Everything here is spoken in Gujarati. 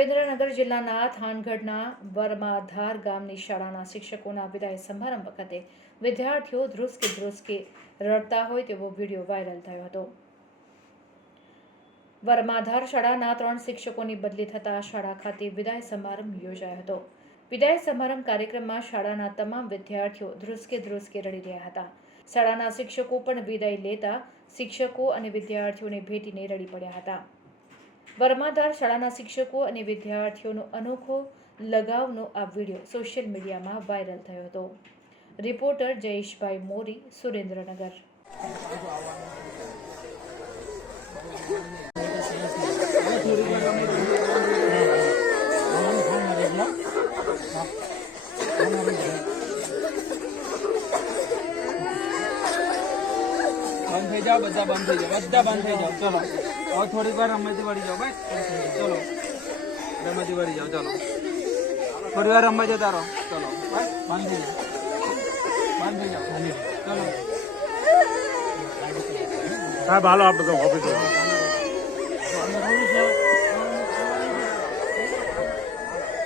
સુરેન્દ્રનગર જિલ્લાના થાનગઢના વરમાધાર ગામની શાળાના શિક્ષકોના વિદાય સમારંભ વખતે વિદ્યાર્થીઓ ધ્રુસકે રડતા હોય તેવો વિડીયો વાયરલ થયો હતો। વરમાધાર શાળાના 3 શિક્ષકોની બદલી થતા શાળા ખાતે વિદાય સમારંભ યોજાયો હતો। વિદાય સમારંભ કાર્યક્રમમાં શાળાના તમામ વિદ્યાર્થીઓ ધ્રુસકે રડી રહ્યા હતા। શાળાના શિક્ષકો પણ વિદાય લેતા શિક્ષકો અને વિદ્યાર્થીઓને ભેટીને રડી પડ્યા હતા। વરમાધાર શાળાના શિક્ષકો અને વિદ્યાર્થીઓનો અનોખો લગાવનો આ વિડીયો સોશિયલ મીડિયામાં વાયરલ થયો હતો। રિપોર્ટર જયેશભાઈ મોરી, સુરેન્દ્રનગર। बंद થઈ જાઓ, બધા બંધ થઈ જાઓ, બધા બંધ થઈ જાઓ। ચલો હવે થોડીક વાર રમવાથી વળી જાઓ ભાઈ। ચલો રમવાથી વળી જાઓ। ચલો થોડી વાર રમવા જતા રહો। ચલો ભાઈ બંધ થઈ જાઓ, બંધ થઈ જાઓ। ચલો સાહેબ હાલો આપણે તો ઓફિસ